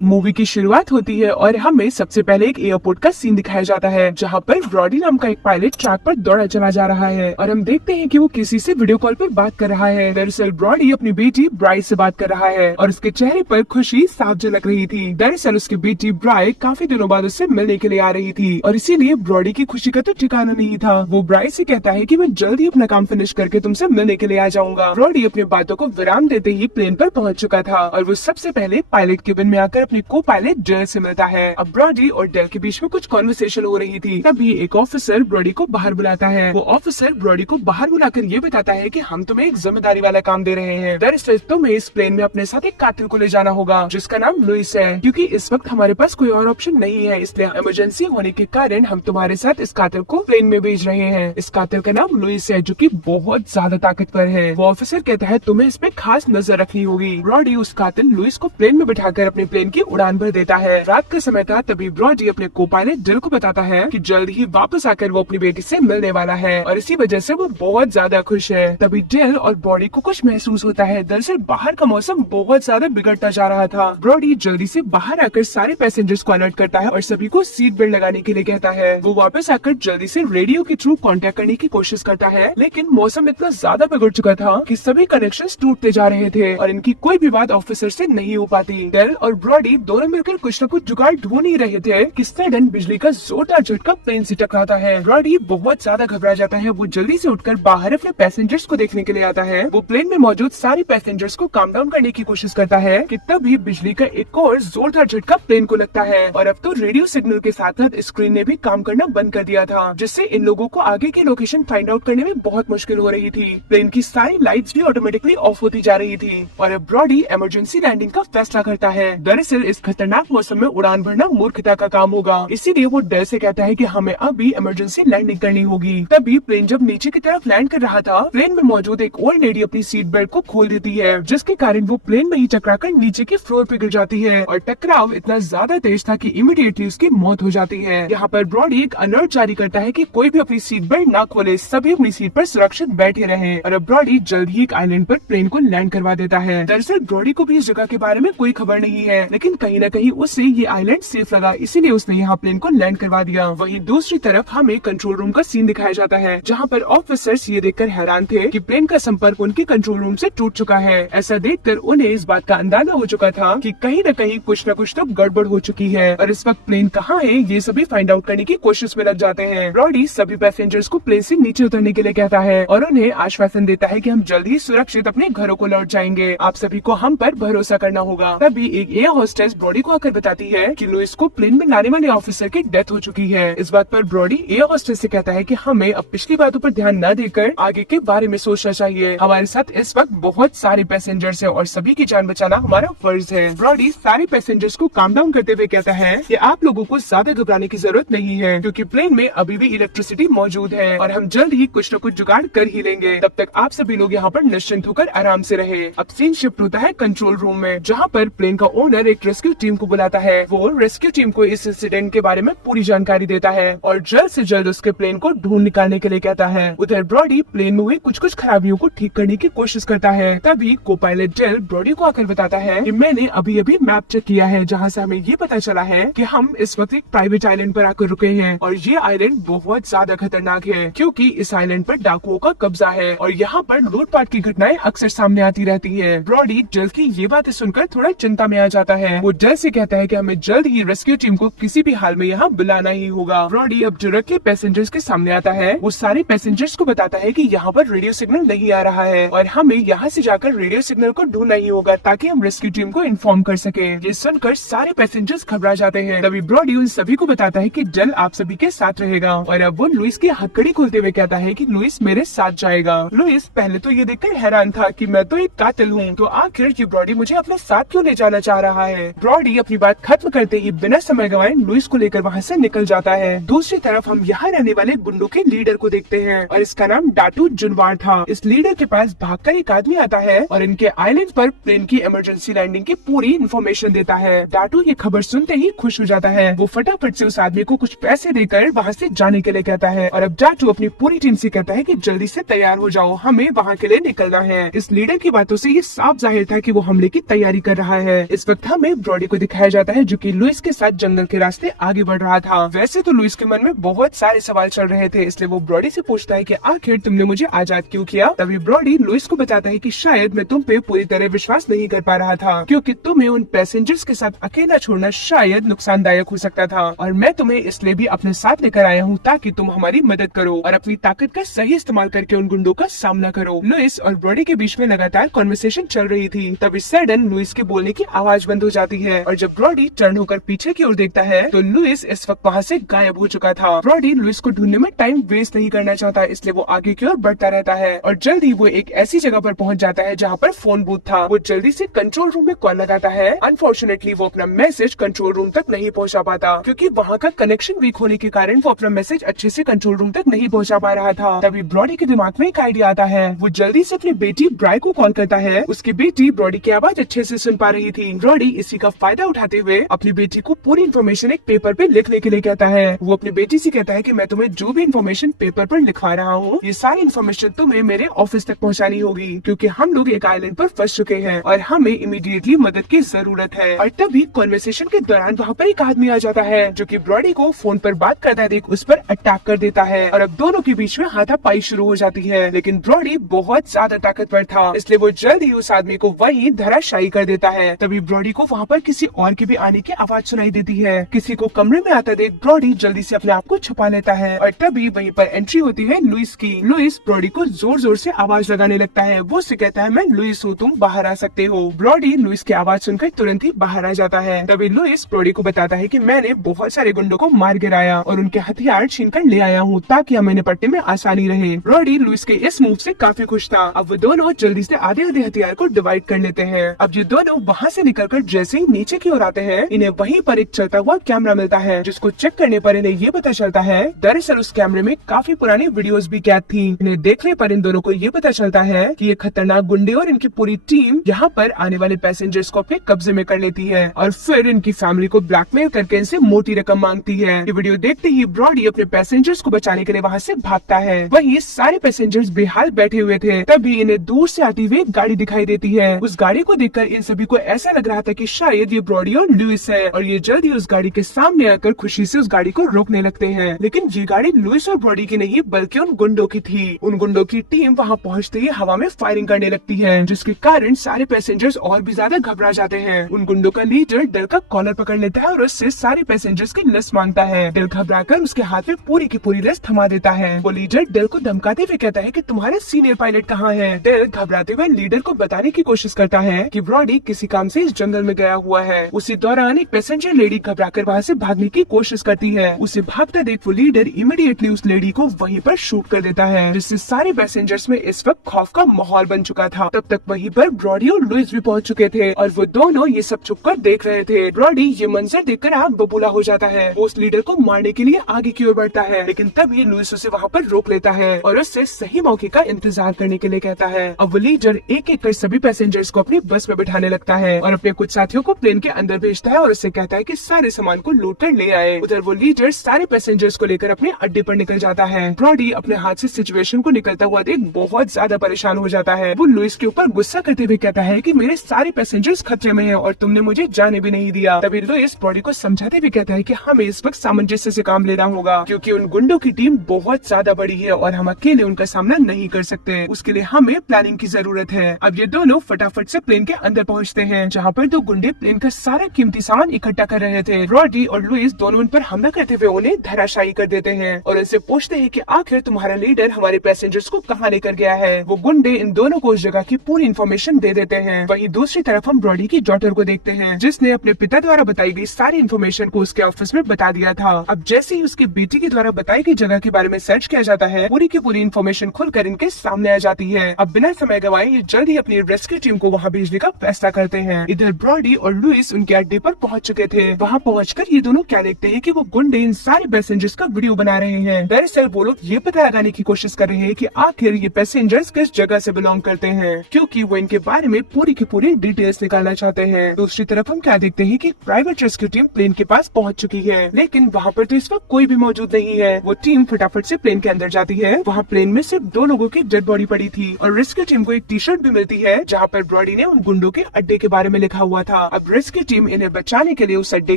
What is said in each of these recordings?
Movie की शुरुआत होती है और हमें सबसे पहले एक एयरपोर्ट का सीन दिखाया जाता है जहाँ पर ब्रॉडी नाम का एक पायलट ट्रैक पर दौड़ा चला जा रहा है और हम देखते हैं कि वो किसी से वीडियो कॉल पर बात कर रहा है। दरअसल ब्रॉडी अपनी बेटी ब्राइड से बात कर रहा है और उसके चेहरे पर खुशी साफ झलक रही थी। दरअसल उसकी बेटी ब्राइड काफी दिनों बाद उससे मिलने के लिए आ रही थी और इसीलिए ब्रॉडी की खुशी का तो ठिकाना नहीं था। वो ब्राइड से कहता है कि मैं जल्द ही अपना काम फिनिश करके तुमसे मिलने के लिए आ जाऊंगा। ब्रॉडी अपनी बातों को विराम देते ही प्लेन पर पहुंच चुका था और वो सबसे पहले पायलट केबिन में आकर अपनी को पायलट डेल से मिलता है। अब ब्रॉडी और डेल के बीच में कुछ कॉन्वर्सेशन हो रही थी। तभी एक ऑफिसर ब्रॉडी को बाहर बुलाता है। वो ऑफिसर ब्रॉडी को बाहर बुलाकर ये बताता है कि हम तुम्हें एक जिम्मेदारी वाला काम दे रहे हैं। दरअसल तुम्हें इस प्लेन में अपने साथ एक कातिल को ले जाना होगा जिसका नाम लुइस है, क्योंकि इस वक्त हमारे पास कोई और ऑप्शन नहीं है, इसलिए इमरजेंसी होने के कारण हम तुम्हारे साथ इस कातिल को प्लेन में भेज रहे हैं। इस कातिल का नाम लुइस है जो कि बहुत ज्यादा ताकतवर है। वो ऑफिसर कहता है तुम्हें इस पे खास नजर रखनी होगी। ब्रॉडी उस कातिल लुइस को प्लेन में बिठाकर अपने प्लेन की उड़ान भर देता है। रात का समय था, तभी ब्रॉडी अपने को पायलट डेल को बताता है कि जल्द ही वापस आकर वो अपनी बेटी से मिलने वाला है और इसी वजह से वो बहुत ज्यादा खुश है। तभी डेल और ब्रॉडी को कुछ महसूस होता है। दरअसल बाहर का मौसम बहुत ज्यादा बिगड़ता जा रहा था। ब्रॉडी जल्दी से बाहर आकर सारे पैसेंजर्स को अलर्ट करता है और सभी को सीट बेल्ट लगाने के लिए कहता है। वो वापस आकर जल्दी से रेडियो के थ्रू कांटेक्ट करने की कोशिश करता है, लेकिन मौसम इतना ज्यादा बिगड़ चुका था कि सभी कनेक्शंस टूटते जा रहे थे और इनकी कोई भी बात ऑफिसर से नहीं हो पाती। डेल और ब्रॉडी दोनों मिलकर कुछ न कुछ जुगाड़ ढूंढ ही रहे थे कि सडन बिजली का जोरदार झटका प्लेन से टकराता है। ब्रॉडी बहुत ज्यादा घबरा जाता है। वो जल्दी से उठकर बाहर अपने पैसेंजर्स को देखने के लिए आता है। वो प्लेन में मौजूद सारे पैसेंजर्स को काम डाउन करने की कोशिश करता है कि तभी बिजली का एक और जोरदार झटका प्लेन को लगता है और अब तो रेडियो सिग्नल के साथ साथ स्क्रीन ने भी काम करना बंद कर दिया था, जिससे इन लोगों को आगे की लोकेशन फाइंड आउट करने में बहुत मुश्किल हो रही थी। प्लेन की सारी लाइट्स भी ऑटोमेटिकली ऑफ होती जा रही थी और अब ब्रॉडी इमरजेंसी लैंडिंग का फैसला करता है। दरअसल इस खतरनाक मौसम में उड़ान भरना मूर्खता का काम होगा, इसीलिए वो डेल से कहता है कि हमें अभी इमरजेंसी लैंडिंग करनी होगी। तभी प्लेन जब नीचे की तरफ लैंड कर रहा था, प्लेन में मौजूद एक ओल्ड लेडी अपनी सीट बेल्ट को खोल देती है, जिसके कारण वो प्लेन में ही टकराकर नीचे के फ्लोर पे गिर जाती है और टकराव इतना ज्यादा तेज था कि इमीडिएटली उसकी मौत हो जाती है। यहाँ पर ब्रॉडी एक अलर्ट जारी करता है कि कोई भी अपनी सीट बेल्ट ना खोले, सभी अपनी सीट पर सुरक्षित बैठे रहें और अब ब्रॉडी जल्द ही एक आइलैंड पर प्लेन को लैंड करवा देता है। दरअसल ब्रॉडी को भी इस जगह के बारे में कोई खबर नहीं है, लेकिन कहीं न कहीं उसे ये आइलैंड सेफ लगा, इसीलिए उसने यहाँ प्लेन को लैंड करवा दिया। वहीं दूसरी तरफ हमें कंट्रोल रूम का सीन दिखाया जाता है, जहाँ पर ऑफिसर्स ये देखकर हैरान थे कि प्लेन का संपर्क उनके कंट्रोल रूम से टूट चुका है। ऐसा देखकर उन्हें इस बात का अंदाजा हो चुका था कि कहीं न कहीं कुछ न कुछ तो गड़बड़ हो चुकी है और इस वक्त प्लेन कहाँ है ये सभी फाइंड आउट करने की कोशिश में लग जाते हैं। ब्रॉडी सभी पैसेंजर्स को प्लेन से नीचे उतरने के लिए कहता है और उन्हें आश्वासन देता है कि हम जल्द ही सुरक्षित अपने घरों को लौट जाएंगे, आप सभी को हम पर भरोसा करना होगा। तभी एक एयर होस्टेस ब्रॉडी को आकर बताती है कि लुइस को प्लेन में लाने वाले ऑफिसर की डेथ हो चुकी है। इस बात पर ब्रॉडी एयर होस्टेस से कहता है कि हमें अब पिछली बातों पर ध्यान न देकर आगे के बारे में सोचना चाहिए। हमारे साथ इस वक्त बहुत सारे पैसेंजर्स हैं और सभी की जान बचाना हमारा फर्ज है। ब्रॉडी सारे पैसेंजर्स को काम डाउन करते हुए कहता है कि आप लोगों को ज्यादा घबराने की जरूरत नहीं है, क्योंकि प्लेन में अभी भी इलेक्ट्रिसिटी मौजूद है और हम जल्द ही कुछ न कुछ जुगाड़ कर ही लेंगे। तब तक आप सभी लोग यहाँ पर निश्चिंत होकर आराम से रहे। अब सीन शिफ्ट होता है कंट्रोल रूम में, जहाँ पर प्लेन का ओनर एक रेस्क्यू टीम को बुलाता है। वो रेस्क्यू टीम को इस इंसिडेंट के बारे में पूरी जानकारी देता है और जल्द से जल्द उसके प्लेन को ढूंढ निकालने के लिए कहता है। उधर ब्रॉडी प्लेन में हुई कुछ खराबियों को ठीक करने की कोशिश करता है। तभी को पायलट डेल ब्रॉडी को आकर बताता है कि मैंने अभी अभी मैप चेक किया है, जहाँ से हमें ये पता चला है कि हम इस वक्त एक प्राइवेट आइलैंड पर आकर रुके हैं और ये आइलैंड बहुत ज्यादा खतरनाक है, क्योंकि इस आइलैंड पर डाकुओं का कब्जा है और यहाँ पर लूटपाट की घटनाएं अक्सर सामने आती रहती है। ब्रॉडी डेल की ये बातें सुनकर थोड़ा चिंता में आ जाता है। वो डेल से कहता है कि हमें जल्द ही रेस्क्यू टीम को किसी भी हाल में यहाँ बुलाना ही होगा। ब्रॉडी अब डायरेक्टली पैसेंजर्स के सामने आता है। वो सारे पैसेंजर्स को बताता है कि यहाँ पर रेडियो सिग्नल नहीं आ रहा है और हमें यहाँ से जाकर रेडियो सिग्नल को ढूंढना ही होगा ताकि हम रेस्क्यू टीम को इन्फॉर्म कर सके। ये सुनकर सारे पैसेंजर्स घबरा जाते हैं। तभी ब्रॉडी उन सभी को बताता है कि डेल आप सभी के साथ रहेगा और अब वो लुइस की हथकड़ी खोलते हुए कहता है कि लुइस मेरे साथ जाएगा। लुइस पहले तो ये देखकर हैरान था कि मैं तो एक कातिल हूँ, तो आखिर ये ब्रॉडी मुझे अपने साथ क्यों ले जाना चाह रहा है। ब्रॉडी अपनी बात खत्म करते ही बिना समय गंवाए लुइस को लेकर वहाँ से निकल जाता है। दूसरी तरफ हम यहाँ रहने वाले गुंडों के लीडर को देखते हैं और इसका नाम डाटू जुनवार था। इस लीडर के पास भागकर एक आदमी आता है और इनके आइलैंड पर प्लेन की इमरजेंसी लैंडिंग की पूरी इन्फॉर्मेशन देता है। डाटू ये खबर सुनते ही खुश हो जाता है। वो फटाफट से उस आदमी को कुछ पैसे देकर वहाँ से जाने के लिए कहता है और अब डाटू अपनी पूरी टीम से कहता है कि जल्दी से तैयार हो जाओ, हमें वहाँ के लिए निकलना है। इस लीडर की बातों से ये साफ जाहिर था कि वो हमले की तैयारी कर रहा है। इस वक्त हमें हमें ब्रॉडी को दिखाया जाता है जो कि लुइस के साथ जंगल के रास्ते आगे बढ़ रहा था। वैसे तो लुइस के मन में बहुत सारे सवाल चल रहे थे, इसलिए वो ब्रॉडी से पूछता है कि आखिर तुमने मुझे आजाद क्यों किया। तभी ब्रॉडी लुइस को बताता है कि शायद मैं तुम पे पूरी तरह विश्वास नहीं कर पा रहा था, क्योंकि तुम्हें उन पैसेंजर्स के साथ अकेला छोड़ना शायद नुकसानदायक हो सकता था, और मैं तुम्हें इसलिए भी अपने साथ लेकर आया हूँ ताकि तुम हमारी मदद करो और अपनी ताकत का सही इस्तेमाल करके उन गुंडों का सामना करो। लुइस और ब्रॉडी के बीच में लगातार कॉन्वर्सेशन चल रही थी। तभी सडन लुइस के बोलने की आवाज बंद हो जाती है और जब ब्रॉडी टर्न होकर पीछे की ओर देखता है तो लुइस इस वक्त वहाँ से गायब हो चुका था। ब्रॉडी लुइस को ढूंढने में टाइम वेस्ट नहीं करना चाहता, इसलिए वो आगे की ओर बढ़ता रहता है और जल्द ही वो एक ऐसी जगह पर पहुंच जाता है जहाँ पर फोन बूथ था। वो जल्दी से कंट्रोल रूम में कॉल लगाता है। अनफॉर्चुनेटली वो अपना मैसेज कंट्रोल रूम तक नहीं पहुँचा पाता, क्योंकि वहाँ का कनेक्शन वीक होने के कारण वो अपना मैसेज अच्छे से कंट्रोल रूम तक नहीं पहुँचा पा रहा था। तभी ब्रॉडी के दिमाग में एक आइडिया आता है। वो जल्दी से अपनी बेटी ब्राई को कॉल करता है। उसकी बेटी ब्रॉडी की आवाज अच्छे से सुन पा रही थी। ब्रॉडी इसी का फायदा उठाते हुए अपनी बेटी को पूरी इन्फॉर्मेशन एक पेपर पे लिखने के लिए कहता है। वो अपनी बेटी से कहता है कि मैं तुम्हें जो भी इन्फॉर्मेशन पेपर पर लिखवा रहा हूँ, ये सारी इन्फॉर्मेशन तुम्हें मेरे ऑफिस तक पहुँचानी होगी, क्योंकि हम लोग एक आइलैंड पर फंस चुके हैं और हमें इमीडिएटली मदद की जरूरत है। और तभी कॉन्वर्सेशन के दौरान वहाँ पर एक आदमी आ जाता है जो कि ब्रॉडी को फोन पर बात करता देख उस पर अटैक कर देता है और अब दोनों के बीच में हाथापाई शुरू हो जाती है। लेकिन ब्रॉडी बहुत ज्यादा ताकतवर था, इसलिए वो जल्द ही उस आदमी को वहीं धराशायी कर देता है। तभी ब्रॉडी को वहाँ पर किसी और के भी आने की आवाज सुनाई देती है। किसी को कमरे में आता देख ब्रॉडी जल्दी से अपने आप को छुपा लेता है और तभी वहीं पर एंट्री होती है लुइस की। लुइस ब्रॉडी को जोर जोर से आवाज लगाने लगता है। वो उससे कहता है मैं लुइस हूँ, तुम बाहर आ सकते हो। ब्रॉडी लुइस की आवाज सुनकर तुरंत ही बाहर आ जाता है। तभी लुइस ब्रॉडी को बताता है कि मैंने बहुत सारे गुंडों को मार गिराया और उनके हथियार छीन कर ले आया हूँ ताकि हमें निपटने में आसानी रहे। ब्रॉडी लुइस के इस मूव से काफी खुश था। अब वो दोनों जल्दी से आधे आधे हथियार को डिवाइड कर लेते हैं। अब ये दोनों वहाँ से निकलकर जैसे ही नीचे की ओर आते हैं, इन्हें वहीं पर एक चलता हुआ कैमरा मिलता है, जिसको चेक करने पर इन्हें ये पता चलता है दरअसल उस कैमरे में काफी पुरानी वीडियोस भी कैद थी। इन्हें देखने पर इन दोनों को ये पता चलता है कि ये खतरनाक गुंडे और इनकी पूरी टीम यहाँ पर आने वाले पैसेंजर्स को अपने कब्जे में कर लेती है और फिर इनकी फैमिली को ब्लैकमेल करके इनसे मोटी रकम मांगती है। ये वीडियो देखते ही ब्रॉडी अपने पैसेंजर्स को बचाने के लिए वहाँ से भागता है। वहीं सारे पैसेंजर्स बेहाल बैठे हुए थे। तभी इन्हें दूर से आती हुई एक गाड़ी दिखाई देती है। उस गाड़ी को देखकर इन सभी को ऐसा लग रहा था कि शायद ये ब्रॉडी और लुइस है और ये जल्द ही उस गाड़ी के सामने आकर खुशी से उस गाड़ी को रोकने लगते हैं। लेकिन ये गाड़ी लुइस और ब्रॉडी की नहीं बल्कि उन गुंडों की थी। उन गुंडों की टीम वहाँ पहुँचते ही हवा में फायरिंग करने लगती है, जिसके कारण सारे पैसेंजर्स और भी ज्यादा घबरा जाते हैं। उन गुंडों का लीडर डेल का कॉलर पकड़ लेता है और उससे सारे पैसेंजर्स की लिस्ट मांगता है। डेल घबराकर उसके हाथ में पूरी की पूरी लिस्ट थमा देता है। वो लीडर डेल को धमकाते हुए कहता है कि तुम्हारे सीनियर पायलट कहाँ है। डेल घबराते हुए लीडर को बताने की कोशिश करता है कि ब्रॉडी किसी काम से इस जंगल में गया हुआ है। उसी दौरान एक पैसेंजर लेडी घबराकर वहाँ से भागने की कोशिश करती है। उसे भागता देख वो लीडर इमीडिएटली उस लेडी को वहीं पर शूट कर देता है, जिससे सारे पैसेंजर्स में इस वक्त खौफ का माहौल बन चुका था। तब तक वहीं पर ब्रॉडी और लुइस भी पहुंच चुके थे और वो दोनों ये सब छुपकर देख रहे थे। ब्रॉडी ये मंजर देखकर आग बबूला हो जाता है। वो उस लीडर को मारने के लिए आगे की ओर बढ़ता है, लेकिन तभी लुइस उसे वहाँ पर रोक लेता है और उससे सही मौके का इंतजार करने के लिए कहता है। अब वो लीडर एक एक कर सभी पैसेंजर्स को अपनी बस में बिठाने लगता है और अपने कुछ साथियों को प्लेन के अंदर भेजता है और उससे कहता है कि सारे सामान को लूट कर ले आए। उधर वो लीडर सारे पैसेंजर्स को लेकर अपने अड्डे पर निकल जाता है। ब्रॉडी अपने हाथ से सिचुएशन को निकलता हुआ देख बहुत ज्यादा परेशान हो जाता है। वो लुइस के ऊपर गुस्सा करते हुए कहता है कि मेरे सारे पैसेंजर्स खतरे में हैं और तुमने मुझे जाने भी नहीं दिया। तभी लुइस ब्रॉडी को समझाते हुए कहता है कि हमें इस वक्त सामंजस्य से काम लेना होगा, क्योंकि उन गुंडों की टीम बहुत ज्यादा बड़ी है और हम अकेले उनका सामना नहीं कर सकते। उसके लिए हमें प्लानिंग की जरूरत है। अब ये दोनों फटाफट से प्लेन के अंदर पहुँचते हैं, जहाँ पर दो गुंडे प्लेन का सारा कीमती सामान इकट्ठा कर रहे थे। ब्रॉडी और लुइस दोनों उन पर हमला करते हुए उन्हें धराशायी कर देते हैं और उनसे पूछते हैं कि आखिर तुम्हारा लीडर हमारे पैसेंजर्स को कहाँ लेकर गया है। वो गुंडे इन दोनों को उस जगह की पूरी इन्फॉर्मेशन दे देते हैं। वहीं दूसरी तरफ हम ब्रॉडी की डॉटर को देखते हैं, जिसने अपने पिता द्वारा बताई गई सारी इन्फॉर्मेशन को उसके ऑफिस में बता दिया था। अब जैसे ही उसकी बेटी के द्वारा बताई गई जगह के बारे में सर्च किया जाता है, पूरी की पूरी इन्फॉर्मेशन खुलकर इनके सामने आ जाती है। अब बिना समय गवाए ये जल्द ही अपनी रेस्क्यू टीम को वहाँ भेजने का फैसला करते हैं। इधर ब्रॉडी और लुइस उनके अड्डे पर पहुँच चुके थे। वहाँ पहुँचकर ये दोनों क्या देखते हैं कि वो गुंडे इन सारे पैसेंजर्स का वीडियो बना रहे हैं। दरअसल वो लोग ये पता लगाने की कोशिश कर रहे हैं कि आखिर ये पैसेंजर्स किस जगह से बिलोंग करते हैं, क्योंकि वो इनके बारे में पूरी की पूरी डिटेल्स निकालना चाहते हैं। दूसरी तरफ हम क्या देखते हैं कि प्राइवेट रेस्क्यू टीम प्लेन के पास पहुंच चुकी है, लेकिन वहाँ पर तो इस वक्त कोई भी मौजूद नहीं है। वो टीम फटाफट से प्लेन के अंदर जाती है। वहाँ प्लेन में सिर्फ 2 लोगों की डेड बॉडी पड़ी थी और रेस्क्यू टीम को एक टी शर्ट भी मिलती है, जहाँ पर ब्रॉडी ने उन गुंडों के अड्डे के बारे में लिखा हुआ था। था। अब रेस्क्यू टीम इन्हें बचाने के लिए उस अड्डे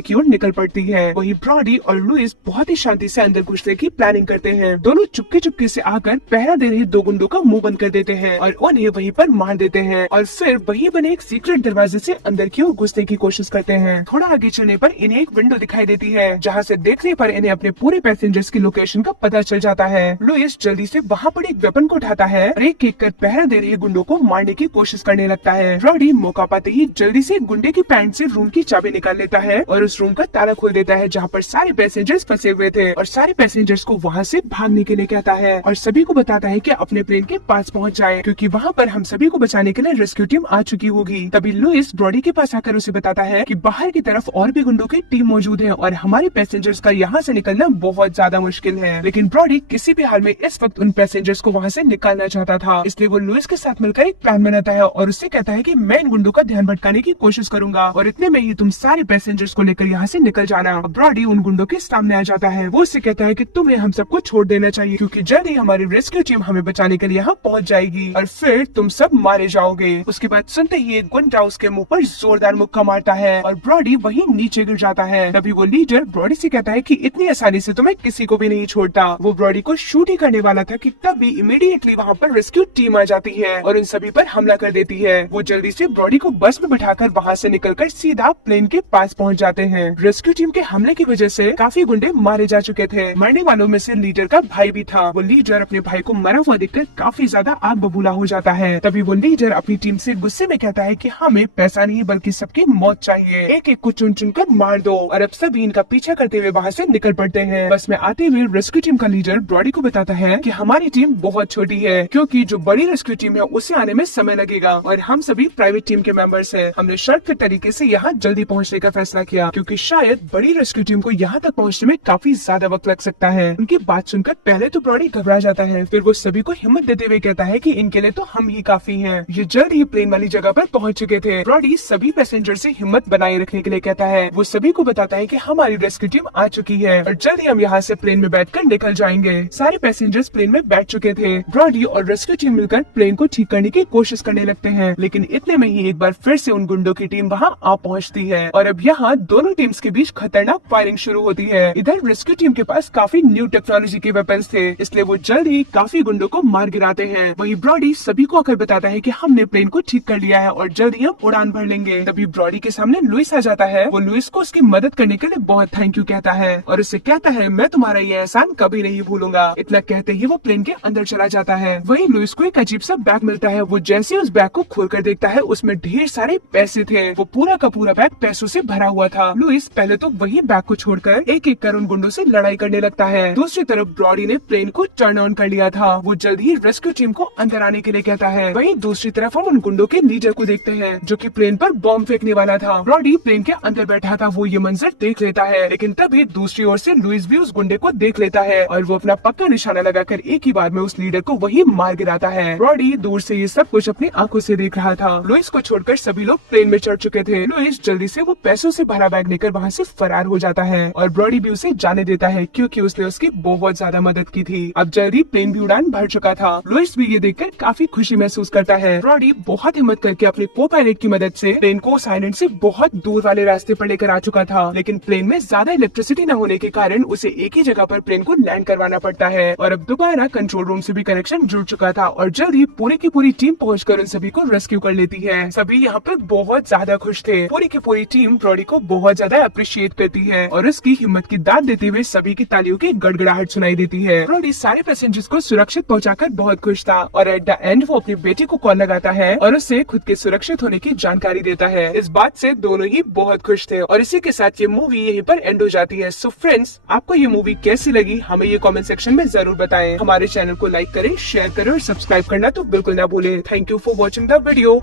की ओर निकल पड़ती है। वही ब्रॉडी और लुइस बहुत ही शांति से अंदर घुसने की प्लानिंग करते हैं। दोनों चुपके चुपके से आकर पहरा दे रहे दो गुंडों का मुंह बंद कर देते हैं और उन्हें वहीं पर मार देते हैं और फिर वहीं बने एक सीक्रेट दरवाजे से अंदर की ओर घुसने की कोशिश करते हैं। थोड़ा आगे चलने पर इन्हें एक विंडो दिखाई देती है जहाँ से देखने पर इन्हें अपने पूरे पैसेंजर्स की लोकेशन का पता चल जाता है। लुइस जल्दी से वहाँ पर एक वेपन को उठाता है और एक एक कर पहरा दे रहे गुंडों को मारने की कोशिश करने लगता है। ब्रॉडी मौका पाते ही जल्दी से गुंडे की पैंट से रूम की चाबी निकाल लेता है और उस रूम का ताला खोल देता है जहाँ पर सारे पैसेंजर्स फंसे हुए थे और सारे पैसेंजर्स को वहाँ से भागने के लिए कहता है और सभी को बताता है कि अपने प्लेन के पास पहुँच जाए क्योंकि वहाँ पर हम सभी को बचाने के लिए रेस्क्यू टीम आ चुकी होगी। तभी लुइस ब्रॉडी के पास आकर उसे बताता है कि बाहर की तरफ और भी गुंडों की टीम मौजूद है और हमारे पैसेंजर्स का यहाँ से निकलना बहुत ज्यादा मुश्किल है। लेकिन ब्रॉडी किसी भी हाल में इस वक्त उन पैसेंजर्स को वहाँ से निकालना चाहता था, इसलिए वो लुइस के साथ मिलकर एक प्लान बनाता है और उससे कहता है कि मैं इन गुंडों का ध्यान भटकाने की कोशिश करूंगा और इतने में ही तुम सारे पैसेंजर्स को लेकर यहाँ से निकल जाना। ब्रॉडी उन गुंडों के सामने आ जाता है। वो उससे कहता है कि तुम्हें हम सबको छोड़ देना चाहिए क्योंकि जल्द ही हमारी रेस्क्यू टीम हमें बचाने के लिए यहाँ पहुँच जाएगी और फिर तुम सब मारे जाओगे। उसके बाद सुनते ही एक गुंडा उसके मुंह पर जोरदार मुक्का मारता है और ब्रॉडी वहीं नीचे गिर जाता है। तभी वो लीडर ब्रॉडी से कहता है कि इतनी आसानी से तुम्हें किसी को भी नहीं छोड़ता। वो ब्रॉडी को शूट ही करने वाला था कि तभी इमीडिएटली वहाँ पर रेस्क्यू टीम आ जाती है और उन सभी पर हमला कर देती है। वो जल्दी से ब्रॉडी को बस में बिठाकर वहाँ से निकलकर सीधा प्लेन के पास पहुँच जाते हैं। रेस्क्यू टीम के हमले की वजह से काफी गुंडे मारे जा चुके थे। मरने वालों में से लीडर का भाई भी था। वो लीडर अपने भाई को मरा हुआ देखकर काफी ज्यादा आग बबूला हो जाता है। तभी वो लीडर अपनी टीम से गुस्से में कहता है कि हमें पैसा नहीं बल्कि सबकी मौत चाहिए, एक एक को चुन चुन कर मार दो और अब सभी इनका पीछा करते हुए वहाँ से निकल पड़ते हैं। बस में आते हुए रेस्क्यू टीम का लीडर ब्रॉडी को बताता है कि हमारी टीम बहुत छोटी है क्योंकि जो बड़ी रेस्क्यू टीम है उसे आने में समय लगेगा और हम सभी प्राइवेट टीम के मेंबर्स हैं। हमने शॉर्टकट तरीके से यहाँ जल्दी पहुँचने का फैसला किया क्योंकि शायद बड़ी रेस्क्यू टीम को यहाँ तक पहुँचने में काफी ज्यादा वक्त लग सकता है। उनकी बात सुनकर पहले तो ब्रॉडी घबरा जाता है, फिर वो सभी को हिम्मत देते हुए कहता है कि इनके लिए तो हम ही काफी हैं। ये जल्द ही प्लेन वाली जगह पर पहुंच चुके थे। ब्रॉडी सभी पैसेंजर से हिम्मत बनाए रखने के लिए कहता है। वो सभी को बताता है कि हमारी रेस्क्यू टीम आ चुकी है और जल्द ही हम यहाँ से प्लेन में बैठकर निकल जाएंगे। सारे पैसेंजर्स प्लेन में बैठ चुके थे। ब्रॉडी और रेस्क्यू टीम मिलकर प्लेन को ठीक करने की कोशिश करने लगते हैं, लेकिन इतने में ही एक बार फिर से उन गुंडों की टीम वहाँ आ पहुँचती है और अब यहाँ दोनों टीम्स के बीच खतरनाक फायरिंग शुरू होती है। इधर रेस्क्यू टीम के पास काफी न्यू टेक्नोलॉजी के वेपन्स थे, इसलिए वो जल्द ही काफी गुंडों को मार गिराते हैं। वही ब्रॉडी सभी को आकर बताता है कि हमने प्लेन को ठीक कर लिया है और जल्द ही हम उड़ान भर लेंगे। तभी ब्रॉडी के सामने लुइस आ जाता है। वो लुइस को उसकी मदद करने के लिए बहुत थैंक यू कहता है और उससे कहता है मैं तुम्हारा ये एहसान कभी नहीं भूलूंगा। इतना कहते ही वो प्लेन के अंदर चला जाता है। वही लुइस को एक अजीब सा बैग मिलता है। वो जैसे उस बैग को खोलकर देखता है उसमें ढेर सारे पैसे थे। वो पूरा का पूरा बैग पैसों से भरा हुआ था। लुइस पहले तो वही बैग को छोड़कर एक एक कर उन गुंडों से लड़ाई करने लगता है। दूसरी तरफ ब्रॉडी ने प्लेन को टर्न ऑन कर लिया था। वो जल्द ही रेस्क्यू टीम को अंदर आने के लिए कहता है। वहीं दूसरी तरफ हम उन गुंडों के लीडर को देखते हैं जो कि प्लेन पर बॉम्ब फेंकने वाला था। ब्रॉडी प्लेन के अंदर बैठा था। वो ये मंजर देख लेता है, लेकिन तभी दूसरी ओर से लुइस भी उस गुंडे को देख लेता है और वो अपना पक्का निशाना लगाकर एक ही बार में उस लीडर को वही मार गिराता है। ब्रॉडी दूर से ये सब कुछ अपनी आंखों से देख रहा था। लुइस को छोड़कर सभी लोग प्लेन में चढ़ चुके थे। लुइस जल्दी से वो पैसों से भरा बैग लेकर वहाँ से फरार हो जाता है और ब्रॉडी भी उसे जाने देता है क्योंकि उसने उसकी बहुत ज्यादा मदद की थी। अब जल्दी प्लेन भी उड़ान भर चुका था। लुइस भी ये देखकर काफी खुशी महसूस करता है। ब्रॉडी बहुत हिम्मत करके अपने को पायलट की मदद से प्लेन को उस आइलैंड से बहुत दूर वाले रास्ते पर लेकर आ चुका था, लेकिन प्लेन में ज्यादा इलेक्ट्रिसिटी न होने के कारण उसे एक ही जगह पर प्लेन को लैंड करवाना पड़ता है और अब दोबारा कंट्रोल रूम से भी कनेक्शन जुड़ चुका था और जल्द ही पूरी की पूरी टीम पहुंचकर उन सभी को रेस्क्यू कर लेती है। सभी यहाँ पर बहुत ज्यादा खुश थे। पूरी की पूरी टीम ब्रॉडी को बहुत ज्यादा अप्रिशिएट करती है और उसकी हिम्मत की दाद देते हुए सभी की तालियों की गड़गड़ाहट सुनाई देती है। ब्रॉडी सारे पैसेंजर्स को सुरक्षित पहुंचाकर बहुत खुश था और एट द एंड वो अपनी बेटी को कॉल लगाता है और उससे खुद के सुरक्षित होने की जानकारी देता है। इस बात से दोनों ही बहुत खुश थे और इसी के साथ ये मूवी यहीं पर एंड हो जाती है। सो फ्रेंड्स, आपको ये मूवी कैसी लगी हमें ये कमेंट सेक्शन में जरूर बताएं। हमारे चैनल को लाइक करें, शेयर करें और सब्सक्राइब करना तो बिल्कुल ना भूलें। Thank you for watching the video.